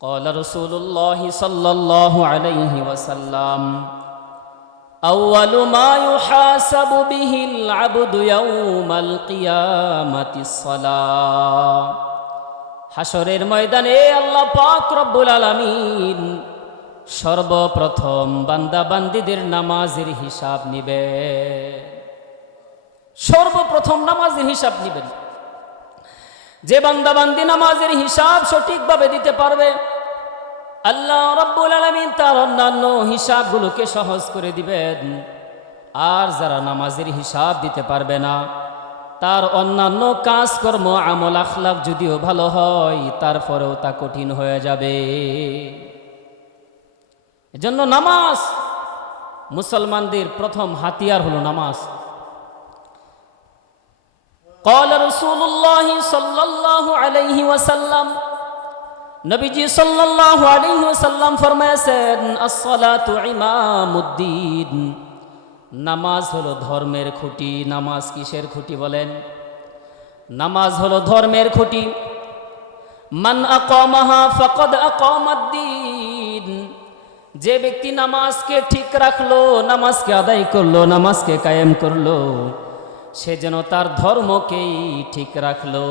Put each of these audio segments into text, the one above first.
قال رسول الله صلى الله عليه وسلم أول ما يحاسب به العبد يوم القيامة الصلاة হাসরের ময়দানে আল্লাহ পাক রব্বুল আলামিন সর্বপ্রথম বান্দা বান্দীদের নামাজের হিসাব নেবেন। সর্বপ্রথম নামাজের হিসাব নেবেন। যে বান্দা বান্দী নামাজের হিসাব সঠিকভাবে দিতে পারবে, আল্লাহ রাব্বুল আলামিন তার অন্যান্য হিসাবগুলোকে সহজ করে দিবেন। আর যারা নামাজের হিসাব দিতে পারবে না, তার অন্যান্য কাজকর্ম আমল আখলাক যদিও ভালো হয়, তারপরেও তা কঠিন হয়ে যাবে। এজন্য নামাজ, মুসলমানদের প্রথম হাতিয়ার হলো নামাজ। قال رسول الله صلى الله عليه وسلم নবীজি সাল্লাল্লাহু আলাইহি ওয়াসাল্লাম ফরমায়েছেন, as-সালাতু ইমামুদ্দিন, নামাজ হলো ধর্মের খুঁটি। নামাজ কিসের খুঁটি বলেন? নামাজ হলো ধর্মের খুঁটি। মান আকামাহা ফাকাদ আকামাদ্দিন, যে ব্যক্তি নামাজকে ঠিক রাখলো, নামাজকে আদায় করলো, নামাজকে কায়েম করলো, সে যেন তার ধর্মকেই ঠিক রাখলো।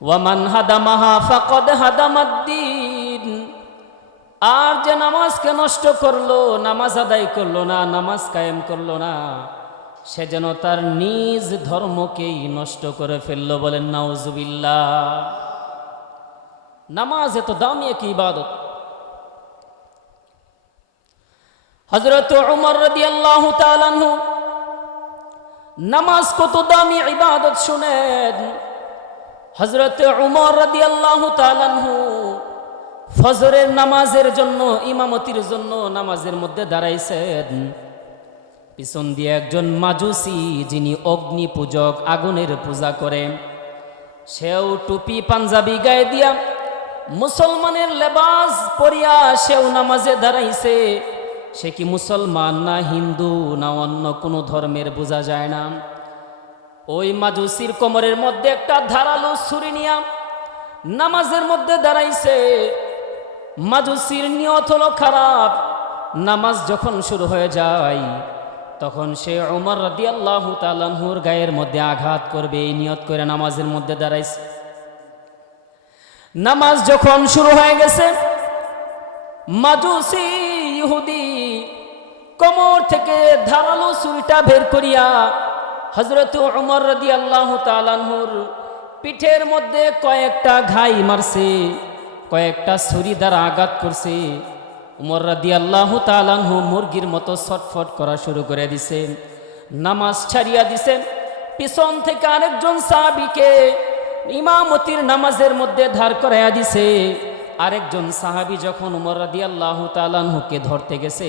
ওয়ামান হাদামাহা ফাকাদ হাদামাদ্দিন, আর যে নামাজকে নষ্ট করলো, নামাজ আদায় করলো না, নামাজ কায়েম করলো না, সে যেন তার নিজ ধর্মকেই নষ্ট করে ফেললো। বলেন নাউজুবিল্লাহ। নামাজ এত দামি এক ইবাদত। হযরত উমর রাদিয়াল্লাহু তাআলা আনহু নামাজ কত দামি ইবাদত শুনেন। হযরত উমর রাদিয়াল্লাহু তাআলা আনহু ফজরের নামাজের জন্য, ইমামতির জন্য নামাজের মধ্যে দাঁড়াইছেন। পিছন দিয়ে একজন মাজুসি, যিনি অগ্নি পূজক, আগুনের পূজা করে, সেও টুপি পাঞ্জাবি গায়ে দিয়া মুসলমানের লেবাস পরিয়া সেও নামাজে দাঁড়াইছে। সে কি মুসলমান না হিন্দু না অন্য কোনো ধর্মের বোঝা যায় না। ওই মাজুসির কোমরের মধ্যে একটা ধারালো ছুরি নিয়া নামাজের মধ্যে দাঁড়াইছে। মাজুসির নিয়ত হলো খারাপ। নামাজ যখন শুরু হয়ে যায়, তখন সে উমর রাদিয়াল্লাহু তাআলা আনহুর গায়ের মধ্যে আঘাত করবে, এই নিয়ত করে নামাজের মধ্যে দাঁড়াইছে। নামাজ যখন শুরু হয়ে গেছে, মাজুসি ইহুদি কোমর থেকে ধারালো ছুরিটা বের করিয়া হযরত উমর রাদিয়াল্লাহু তাআলা আনহুর পিঠের মধ্যে কয়েকটা ঘাই মারছে, কয়েকটা ছুরি দ্বারা আঘাত করছে। উমর রাদিয়াল্লাহু তাআলা আনহু মুরগির মতো ছটফট করা শুরু করে দিছে, নামাজ ছাড়িয়া দিছে। পিছন থেকে আরেকজন সাহাবীকে ইমামতির নামাজের মধ্যে ধার করাইয়া দিছে। আরেকজন সাহাবী যখন উমর রাদিয়াল্লাহু তাআলা আনহুকে ধরতে গেছে,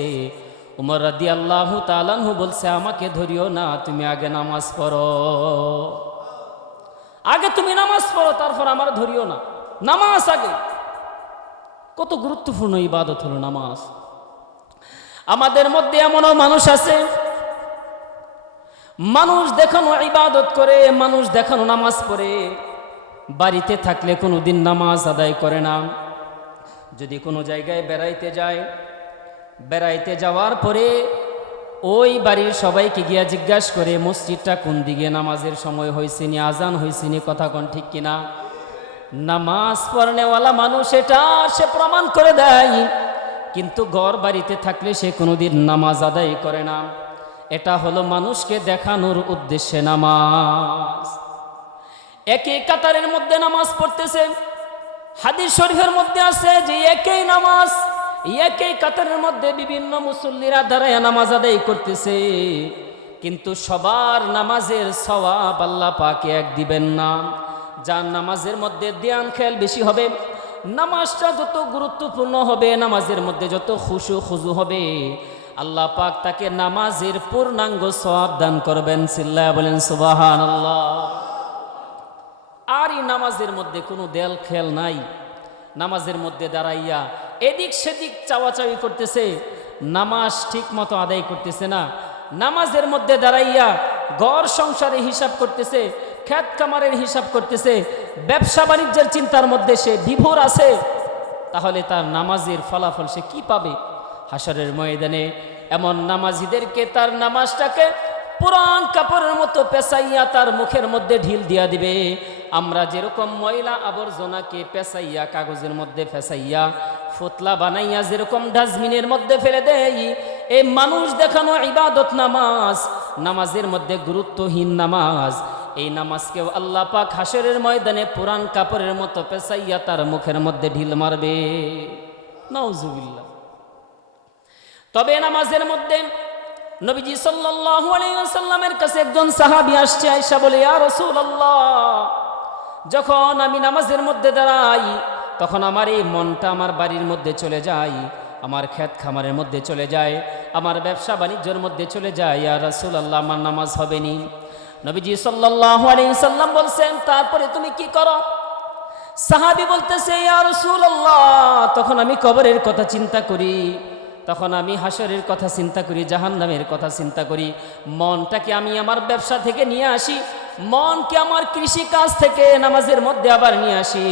উমর রাদিয়াল্লাহু তাআলা আনহু বলছে, আমাকে ধরিও না, তুমি আগে নামাজ পড়ো, আগে তুমি নামাজ পড়ো, তারপর আমার ধরিও না, নামাজ আগে। কত গুরুত্বপূর্ণ ইবাদত হলো নামাজ। আমাদের মধ্যে এমনও মানুষ আছে, মানুষ দেখানো ইবাদত করে, মানুষ দেখানো নামাজ পড়ে, বাড়িতে থাকলে কোনোদিন নামাজ আদায় করে না। যদি কোনো জায়গায় বেড়াইতে যায়, বেড়াইতে যাওয়ার পরে ওই বাড়ির সবাইকে গিয়া জিজ্ঞাসা করে, মসজিদটা কোন দিকে, নামাজের সময় হয়েছে নি, আজান হয়েছে নি, কথা কোন ঠিক কিনা। নামাজ পড়নেওয়ালা মানুষ এটা সে প্রমাণ করে দেয়, কিন্তু ঘর বাড়িতে থাকলে সে কোনোদিন নামাজ আদায় করে না। এটা হলো মানুষকে দেখানোর উদ্দেশ্যে নামাজ। একই কাতারের মধ্যে নামাজ পড়তেছে। হাদিস শরীফের মধ্যে আছে যে একই নামাজ, একই কাতারের মধ্যে বিভিন্ন মুসল্লিরা দাঁড়ায় নামাজ আদায় করতেছে, কিন্তু সবার নামাজের সওয়াব আল্লাহ পাক এক দিবেন না। যার নামাজের মধ্যে ধ্যান খেয়াল বেশি হবে, নামাজটা যত গুরুত্বপূর্ণ হবে, নামাজের মধ্যে যত খুশু খুজু হবে, আল্লাহ পাক তাকে নামাজের পূর্ণাঙ্গ সওয়াব দান করবেন। চিল্লায়া বলেন সুবহানাল্লাহ। আর এই নামাজের মধ্যে কোনো দেল খেল নাই। নামাজের মধ্যে দাঁড়াইয়া এদিক সেদিক চাওয়াচাওয়ি করতেছে, নামাজ ঠিক মতো আদায় করতেছে না। নামাজের মধ্যে দাঁড়াইয়া ঘর সংসারে হিসাব করতেছে, খেত কামারের হিসাব করতেছে, ব্যবসা বাণিজ্যের চিন্তার মধ্যে সে বিভোর আছে, তাহলে তার নামাজের ফলাফল সে কি পাবে? হাসরের ময়দানে এমন নামাজিদেরকে তার নামাজটাকে পুরান কাপড়ের মতো পেঁচাইয়া তার মুখের মধ্যে ঢিল দিয়া দিবে। আমরা যেরকম ময়লা আবর্জনাকে পেঁচাইয়া কাগজের মধ্যে ফেসাইয়া ফোতলা বানাইয়া যেরকম ডাস্টবিনের মধ্যে ফেলে দেই, এই মানুষ দেখানো ইবাদত নামাজ, নামাজের মধ্যে গুরুত্বহীন নামাজ, এই নামাজকেও আল্লাহ পাক হাসরের ময়দানে পুরান কাপড়ের মতো পেঁচাইয়া তার মুখের মধ্যে ঢিল মারবে। নাউজুবিল্লাহ। তবে নামাজের মধ্যে নবীজি সাল্লাল্লাহু আলাইহি ওয়াসাল্লামের কাছে একজন সাহাবী আসছে, আয়েশা বলে, ইয়া রাসূলুল্লাহ, যখন আমি নামাজের মধ্যে দাঁড়াই তখন আমার এই মনটা আমার বাড়ির মধ্যে চলে যায়, আমার ক্ষেত খামারের মধ্যে চলে যায়, আমার ব্যবসা বাণিজ্যের মধ্যে চলে যায়, ইয়া রাসূলুল্লাহ, আমার নামাজ হবে না। নবীজি সাল্লাল্লাহু আলাইহি ওয়াসাল্লাম বলছেন, তারপরে তুমি কি করো? সাহাবী বলতেছে, ইয়া রাসূলুল্লাহ, তখন আমি কবরের কথা চিন্তা করি, তখন আমি হাসরের কথা চিন্তা করি, জাহান্নামের কথা চিন্তা করি। মনটাকে আমি আমার ব্যবসা থেকে নিয়ে আসি, মনকে আমার কৃষি কাজ থেকে নামাজের মধ্যে আবার নিয়ে আসি,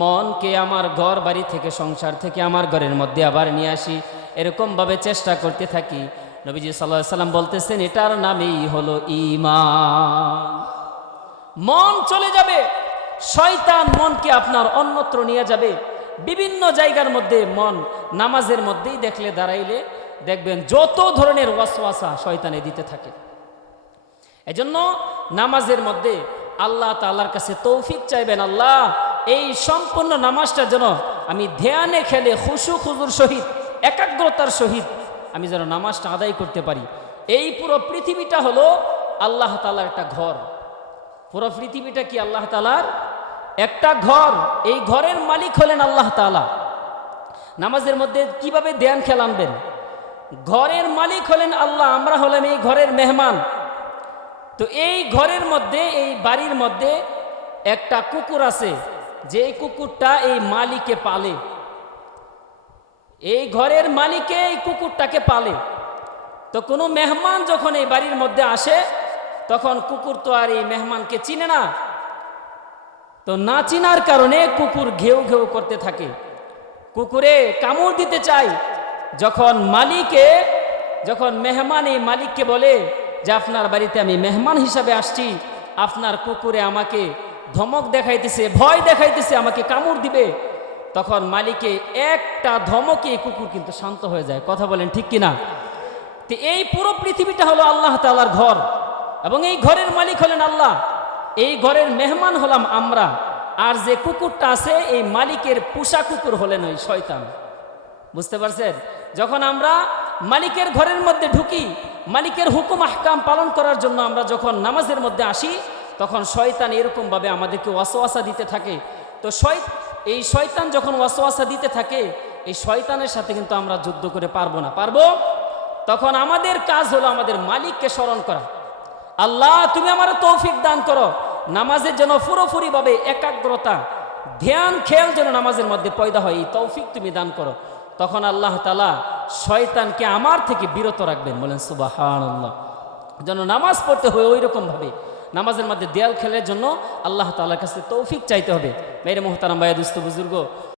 মনকে আমার ঘর বাড়ি থেকে সংসার থেকে আমার ঘরের মধ্যে আবার নিয়ে আসি, এরকমভাবে চেষ্টা করতে থাকি। নবীজি সাল্লাল্লাহু আলাইহি সাল্লাম বলতেছেন, এটার নামেই হলো ঈমান। মন চলে যাবে, শয়তান মনকে আপনার অন্যত্র নিয়ে যাবে, বিভিন্ন জায়গার মধ্যে মন নামাজের মধ্যেই দেখলে দাঁড়াইলে দেখবেন যত ধরনের ওয়াসওয়াসা শয়তানে দিতে থাকে। এজন্য নামাজের মধ্যে আল্লাহ তাআলার কাছে তৌফিক চাইবেন, আল্লাহ এই সম্পূর্ণ নামাজটা যেন আমি ধ্যানে খেলে খুশু খুজুর সহিত একাগ্রতার সহিত আমি যেন নামাজটা আদায় করতে পারি। এই পুরো পৃথিবীটা হলো আল্লাহ তাআলার একটা ঘর। পুরো পৃথিবীটা কি আল্লাহ তাআলার একটা ঘর, এই ঘরের মালিক হলেন আল্লাহ তাআলা। নামাজের মধ্যে কিভাবে ধ্যান খেয়াল আনবেন? ঘরের মালিক হলেন আল্লাহ, আমরা হলেন এই ঘরের মেহমান। তো এই ঘরের মধ্যে, এই বাড়ির মধ্যে একটা কুকুর আছে, যে কুকুরটা এই মালিকে পালে, এই ঘরের মালিকে এই কুকুরটাকে পালে। তো কোনো মেহমান যখন এই বাড়ির মধ্যে আসে তখন কুকুর তো আর এই মেহমানকে চিনে না, তো না চিনার কারণে কুকুর ঘেউ ঘেউ করতে থাকে, কুকুরে কামড় দিতে চায়। যখন মেহমান এই মালিককে বলে যে আপনার বাড়িতে আমি মেহমান হিসাবে আসছি, আপনার কুকুরে আমাকে ধমক দেখাইতেছে, ভয় দেখাইতেছে, আমাকে কামড় দিবে, তখন মালিকে একটা ধমকে কুকুর কিন্তু শান্ত হয়ে যায়। কথা বলেন ঠিক কিনা? তো এই পুরো পৃথিবীটা হলো আল্লাহ তাআলার ঘর, এবং এই ঘরের মালিক হলেন আল্লাহ, এই ঘরের মেহমান হলাম আমরা। আর যে কুকুরটা আছে এই মালিকের পোষা কুকুর হলেন ওই শয়তান। বুঝতে পারছেন? যখন আমরা মালিকের ঘরের মধ্যে ঢুকি, মালিকের হুকুম আহকাম পালন করার জন্য আমরা যখন নামাজের মধ্যে আসি, তখন শয়তান এরকমভাবে আমাদেরকে ওয়াসওয়াসা দিতে থাকে। তো এই শয়তান যখন ওয়াসওয়াসা দিতে থাকে, এই শয়তানের সাথে কিন্তু আমরা যুদ্ধ করে পারবো না। তখন আমাদের কাজ হলো আমাদের মালিককে স্মরণ করা। আল্লাহ তুমি আমার তৌফিক দান করো, নামাজের যেন পুরোপুরিভাবে একাগ্রতা, ধ্যান খেয়াল যেন নামাজের মধ্যে পয়দা হয়, এই তৌফিক তুমি দান করো। তখন আল্লাহ তাআলা শয়তানকে আমার থেকে বিরত রাখবেন। বলেন সুবহানাল্লাহ। যেন নামাজ পড়তে হয় ওই রকমভাবে, নামাজের মধ্যে দেয়াল খেলার জন্য আল্লাহ তাআলার কাছে তৌফিক চাইতে হবে। মেরে মুহতারাম ভাই, দুস্থ বুজুর্গ,